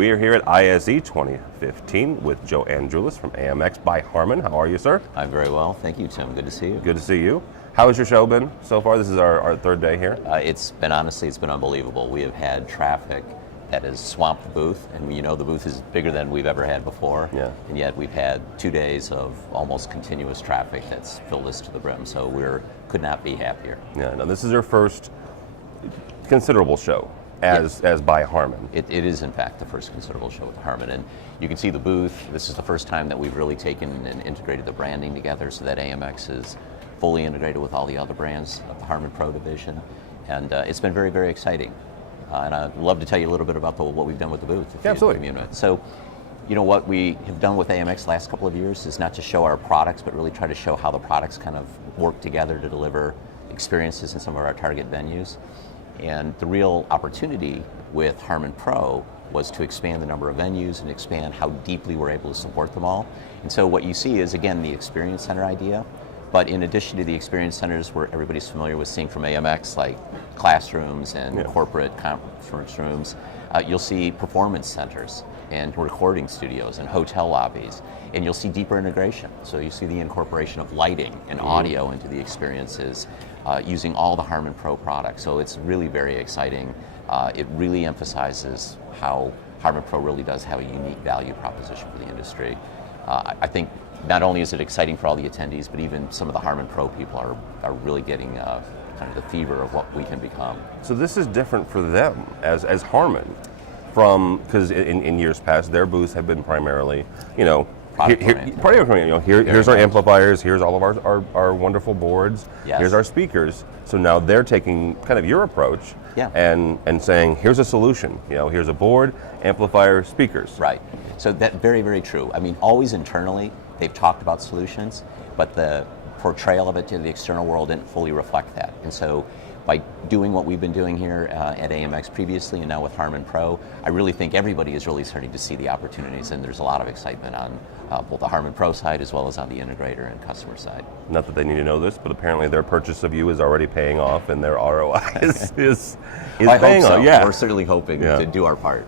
We are here at ISE 2015 with Joe Andrulis from AMX by Harman. How are you, sir? I'm very well, thank you, Tim. Good to see you. Good to see you. How has your show been so far? This is our third day here. It's been unbelievable. We have had traffic that has swamped the booth, and you know the booth is bigger than we've ever had before. Yeah. And yet we've had 2 days of almost continuous traffic that's filled us to the brim. So could not be happier. Yeah. Now this is your first considerable show as by Harman. It is in fact the first considerable show with Harman, and you can see the booth. This is the first time that we've really taken and integrated the branding together, so that AMX is fully integrated with all the other brands of the Harman Pro division, and it's been very, very exciting. And I'd love to tell you a little bit about what we've done with the booth. Absolutely. So, you know, what we have done with AMX the last couple of years is not just show our products, but really try to show how the products kind of work together to deliver experiences in some of our target venues. And the real opportunity with Harman Pro was to expand the number of venues and expand how deeply we're able to support them all. And so what you see is, again, the Experience Center idea. But in addition to the experience centers where everybody's familiar with seeing from AMX, like classrooms and corporate conference rooms, you'll see performance centers and recording studios and hotel lobbies, and you'll see deeper integration. So you see the incorporation of lighting and audio into the experiences using all the Harman Pro products. So it's really very exciting. It really emphasizes how Harman Pro really does have a unique value proposition for the industry. I think not only is it exciting for all the attendees, but even some of the Harman Pro people are really getting kind of the fever of what we can become. So this is different for them as Harman, because in years past their booths have been primarily, you know, here's our amplifiers, here's all of our wonderful boards, here's our speakers. So now they're taking kind of your approach and saying, here's a solution. You know, here's a board, amplifier, speakers. Right. So that very, very true. I mean, always internally they've talked about solutions, but the portrayal of it to the external world didn't fully reflect that. And so by doing what we've been doing here at AMX previously and now with Harman Pro, I really think everybody is really starting to see the opportunities, and there's a lot of excitement on both the Harman Pro side as well as on the integrator and customer side. Not that they need to know this, but apparently their purchase of you is already paying off, and their ROI is paying off. Yeah, we're certainly hoping to do our part.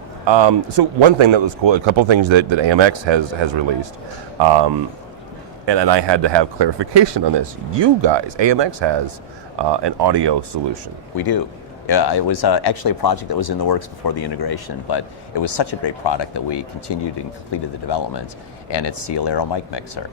So one thing that was cool, a couple things that AMX has released, and I had to have clarification on this. You guys, AMX has an audio solution. We do. It was actually a project that was in the works before the integration, but it was such a great product that we continued and completed the development, and it's the Alero mic mixer.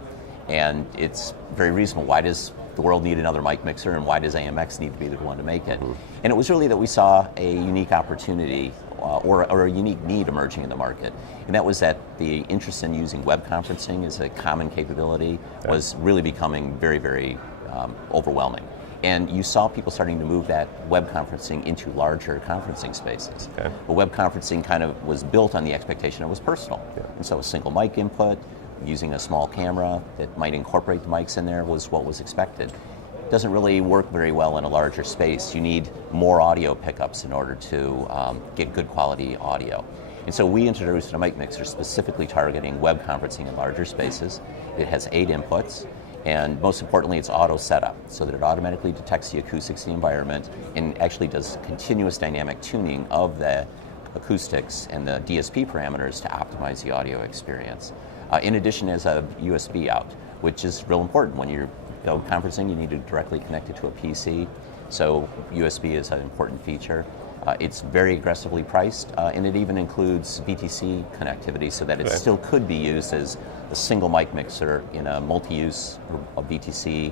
And it's very reasonable. Why does the world need another mic mixer, and why does AMX need to be the one to make it? And it was really that we saw a unique opportunity or a unique need emerging in the market, and that was that the interest in using web conferencing as a common capability was really becoming very, very overwhelming. And you saw people starting to move that web conferencing into larger conferencing spaces. But web conferencing kind of was built on the expectation it was personal. And so a single mic input, using a small camera that might incorporate the mics in there was what was expected. It doesn't really work very well in a larger space. You need more audio pickups in order to get good quality audio. And so we introduced a mic mixer specifically targeting web conferencing in larger spaces. It has 8 inputs. And most importantly, it's auto setup, so that it automatically detects the acoustics of the environment and actually does continuous dynamic tuning of the acoustics and the DSP parameters to optimize the audio experience. In addition, as a USB out, which is real important. When you're conferencing, you need to directly connect it to a PC, so USB is an important feature. It's very aggressively priced, and it even includes VTC connectivity, so that it still could be used as a single mic mixer in a multi-use VTC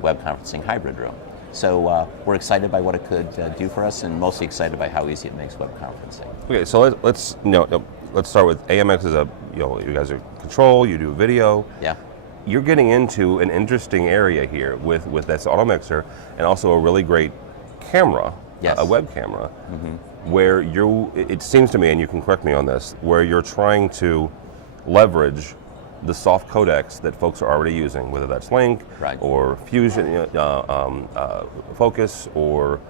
web conferencing hybrid room. So we're excited by what it could do for us, and mostly excited by how easy it makes web conferencing. Okay, so let's start with AMX. You guys are control, you do video. Yeah. You're getting into an interesting area here with this auto mixer, and also a really great camera. A web camera, where it seems to me, and you can correct me on this, where you're trying to leverage the soft codecs that folks are already using, whether that's Link or Fusion, Focus, or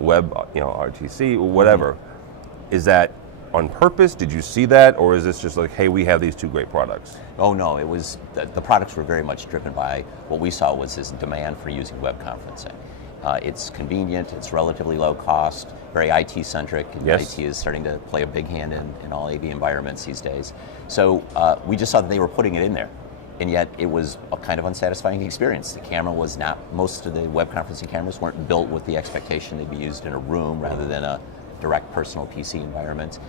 Web, RTC, whatever. Is that on purpose? Did you see that, or is this just like, hey, we have these 2 great products? Oh no, it was the products were very much driven by what we saw was this demand for using web conferencing. It's convenient, it's relatively low cost, very IT-centric, and Yes. IT is starting to play a big hand in all AV environments these days. So we just saw that they were putting it in there, and yet it was a kind of unsatisfying experience. The camera was not, most of the web conferencing cameras weren't built with the expectation they'd be used in a room rather than a direct personal PC environment,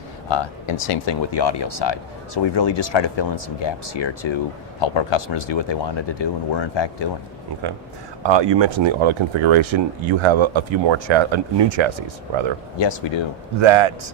and same thing with the audio side. So we've really just tried to fill in some gaps here to help our customers do what they wanted to do, and we're in fact doing. Okay. You mentioned the auto configuration. You have a few more new chassis, rather. Yes, we do. That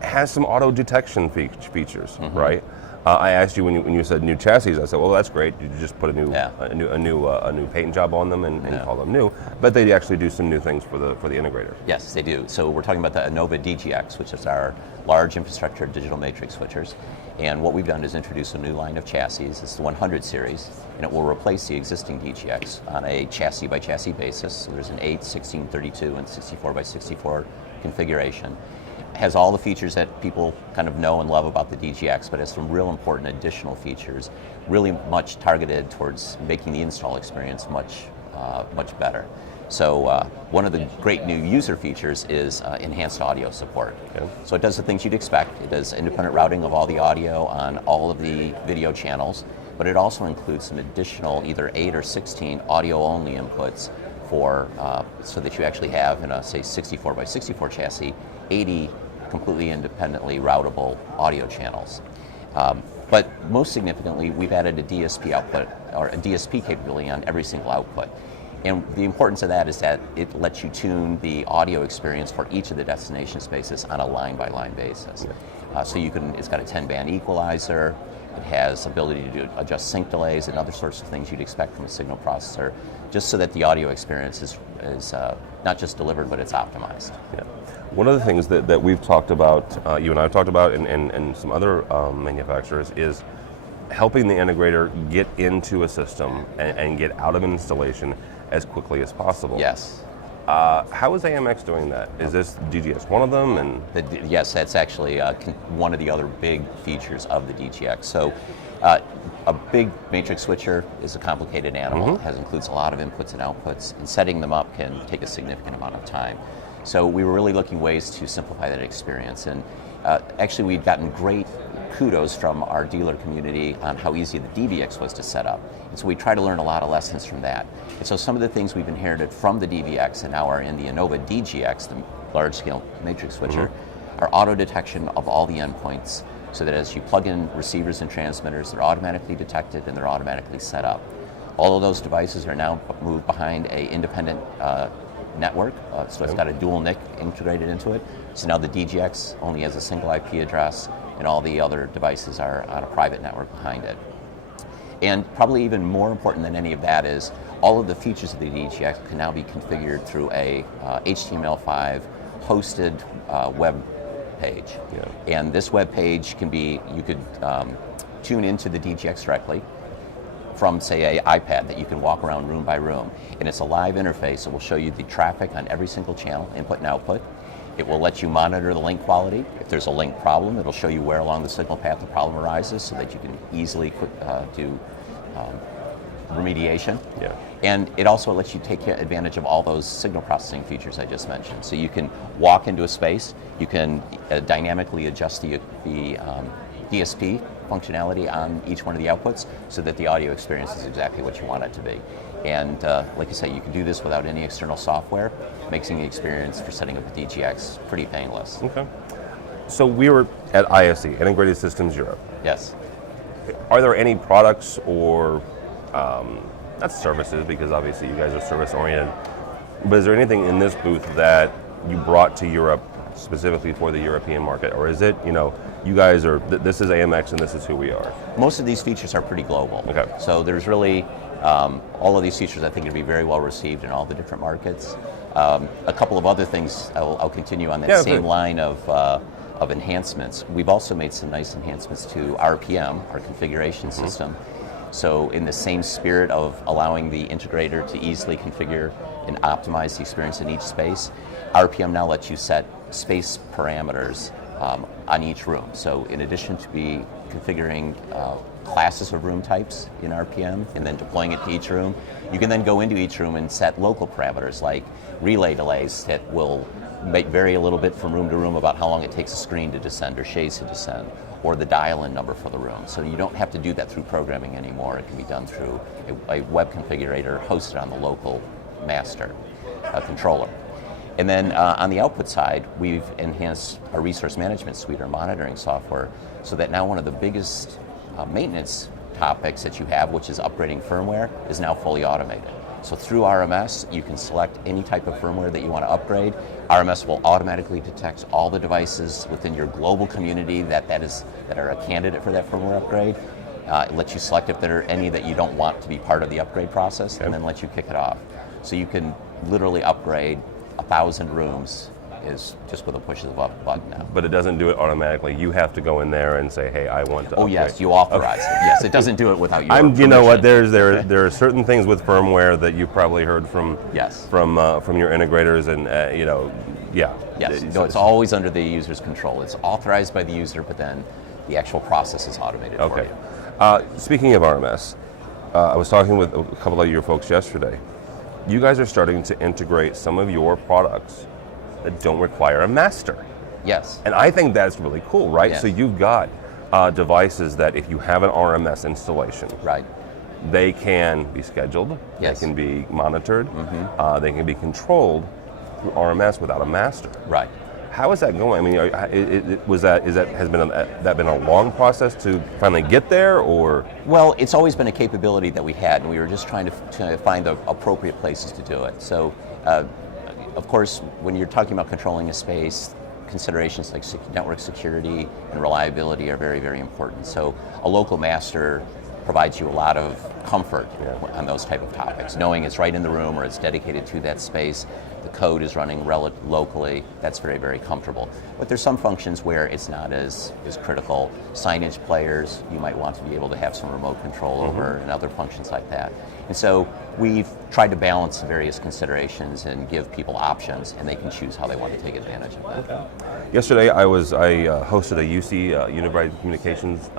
has some auto detection features, right? I asked you when you said new chassis. I said, well, that's great. You just put a new paint job on them and call them new. But they actually do some new things for the integrator. Yes, they do. So we're talking about the Innova DGX, which is our large infrastructure digital matrix switchers. And what we've done is introduce a new line of chassis. It's the 100 series, and it will replace the existing DGX on a chassis by chassis basis. So there's an 8, 16, 32, and 64 by 64 configuration. Has all the features that people kind of know and love about the DGX, but has some real important additional features, really much targeted towards making the install experience much better. So one of the great new user features is enhanced audio support. Okay. So it does the things you'd expect. It does independent routing of all the audio on all of the video channels, but it also includes some additional either 8 or 16 audio-only inputs for so that you actually have in a, say, 64 by 64 chassis, 80 completely independently routable audio channels. But most significantly, we've added a DSP output, or a DSP capability on every single output. And the importance of that is that it lets you tune the audio experience for each of the destination spaces on a line-by-line basis. Yeah. So you can, it's got a 10-band equalizer, it has ability to adjust sync delays and other sorts of things you'd expect from a signal processor, just so that the audio experience is not just delivered, but it's optimized. Yeah. One of the things that we've talked about, you and I have talked about, and some other manufacturers, is helping the integrator get into a system and get out of an installation as quickly as possible. Yes. How is AMX doing that? Is this DGX one of them? And yes, that's actually one of the other big features of the DGX. So a big matrix switcher is a complicated animal. It includes a lot of inputs and outputs, and setting them up can take a significant amount of time. So we were really looking ways to simplify that experience. And actually we've gotten great kudos from our dealer community on how easy the DVX was to set up. And so we try to learn a lot of lessons from that. And so some of the things we've inherited from the DVX and now are in the Innova DGX, the large scale matrix switcher, are auto detection of all the endpoints, so that as you plug in receivers and transmitters, they're automatically detected and they're automatically set up. All of those devices are now moved behind an independent network, so it's got a dual NIC integrated into it. So now the DGX only has a single IP address, and all the other devices are on a private network behind it. And probably even more important than any of that is all of the features of the DGX can now be configured through a HTML5 hosted web page. Yeah. And this web page can be, you could tune into the DGX directly from, say, an iPad that you can walk around room by room. And it's a live interface. It will show you the traffic on every single channel, input and output. It will let you monitor the link quality. If there's a link problem, it'll show you where along the signal path the problem arises so that you can easily do remediation. Yeah. And it also lets you take advantage of all those signal processing features I just mentioned. So you can walk into a space, you can dynamically adjust the DSP functionality on each one of the outputs so that the audio experience is exactly what you want it to be. And like I say, you can do this without any external software, making the experience for setting up a DGX pretty painless. Okay. So we were at ISE, Integrated Systems Europe. Yes. Are there any products or, not services, because obviously you guys are service oriented, but is there anything in this booth that you brought to Europe specifically for the European market? Or is it, you guys are, this is AMX and this is who we are? Most of these features are pretty global. Okay. So there's really, all of these features I think are going to be very well received in all the different markets. A couple of other things, I'll continue on that same line of enhancements. We've also made some nice enhancements to RPM, our configuration system. So in the same spirit of allowing the integrator to easily configure and optimize the experience in each space, RPM now lets you set space parameters on each room. So in addition to be configuring classes of room types in RPM and then deploying it to each room. You can then go into each room and set local parameters like relay delays that will vary a little bit from room to room about how long it takes a screen to descend or shades to descend, or the dial-in number for the room. So you don't have to do that through programming anymore. It can be done through a web configurator hosted on the local master controller. And then on the output side, we've enhanced our resource management suite, our monitoring software, so that now one of the biggest maintenance topics that you have, which is upgrading firmware, is now fully automated. So through RMS, you can select any type of firmware that you want to upgrade. RMS will automatically detect all the devices within your global community that are a candidate for that firmware upgrade. It lets you select if there are any that you don't want to be part of the upgrade process, and then let you kick it off. So you can literally upgrade 1,000 rooms is just with a push of the button now. But it doesn't do it automatically. You have to go in there and say, hey, I want to upgrade. Yes, you authorize it. Yes, it doesn't do it without your You permission. know what, there are certain things with firmware that you've probably heard from from your integrators and yeah. Yes, no, it's always under the user's control. It's authorized by the user, but then the actual process is automated for you. Speaking of RMS, I was talking with a couple of your folks yesterday. You guys are starting to integrate some of your products that don't require a master. Yes. And I think that's really cool, right? Yes. So you've got devices that if you have an RMS installation, right, they can be scheduled, yes, they can be monitored, they can be controlled through RMS without a master. Right. How is that going? I mean, has that been a long process to finally get there, or? Well, it's always been a capability that we had, and we were just trying to find the appropriate places to do it. So, of course, when you're talking about controlling a space, considerations like network security and reliability are very, very important. So, a local master provides you a lot of comfort on those type of topics, knowing it's right in the room or it's dedicated to that space. The code is running locally. That's very, very comfortable. But there's some functions where it's not as critical. Signage players, you might want to be able to have some remote control over, and other functions like that. And so we've tried to balance various considerations and give people options, and they can choose how they want to take advantage of that. Okay. Yesterday, I hosted a UC Unified Communications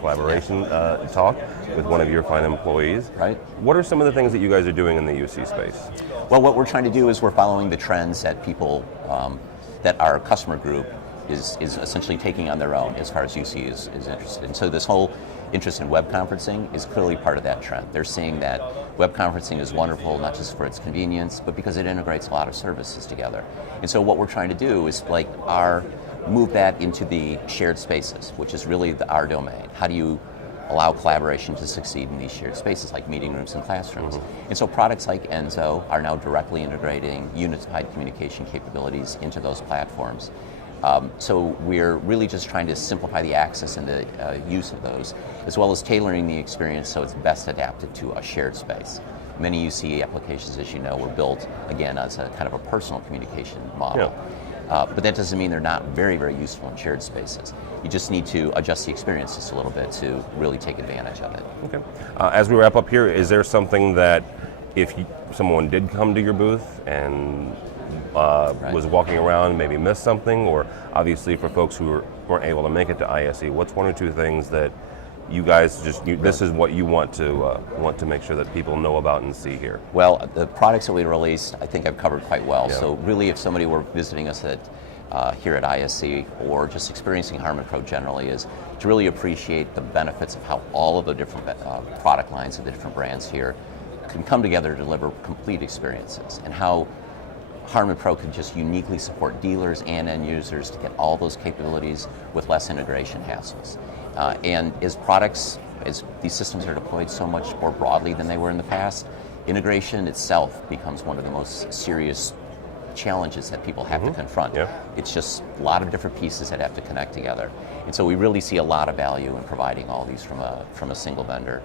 collaboration talk with one of your fine employees. Right. What are some of the things that you guys are doing in the UC space? Well, what we're trying to do is we're following the trends that people, that our customer group is essentially taking on their own as far as UC is interested in. So this whole interest in web conferencing is clearly part of that trend. They're seeing that web conferencing is wonderful, not just for its convenience, but because it integrates a lot of services together. And so what we're trying to do is move that into the shared spaces, which is really our domain. How do you allow collaboration to succeed in these shared spaces like meeting rooms and classrooms? And so products like Enzo are now directly integrating unified communication capabilities into those platforms. So we're really just trying to simplify the access and the use of those, as well as tailoring the experience so it's best adapted to a shared space. Many UC applications, as you know, were built, again, as a kind of a personal communication model. But that doesn't mean they're not very, very useful in shared spaces. You just need to adjust the experience just a little bit to really take advantage of it. Okay. As we wrap up here, is there something that if someone did come to your booth and was walking around, maybe missed something, or obviously for folks who weren't able to make it to ISE, what's one or two things that you guys this is what you want to make sure that people know about and see here? Well, the products that we released, I think I've covered quite well. Yeah. So really, if somebody were visiting us here at ISE or just experiencing Harman Pro generally, is to really appreciate the benefits of how all of the different product lines of the different brands here can come together to deliver complete experiences, and how Harman Pro can just uniquely support dealers and end users to get all those capabilities with less integration hassles. And as these systems are deployed so much more broadly than they were in the past, integration itself becomes one of the most serious challenges that people have to confront. Yeah. It's just a lot of different pieces that have to connect together. And so we really see a lot of value in providing all these from a single vendor.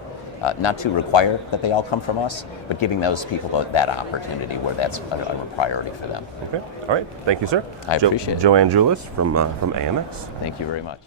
Not to require that they all come from us, but giving those people that opportunity where that's a priority for them. Okay. All right. Thank you, sir. I appreciate it. Joanne Julis from AMX. Thank you very much.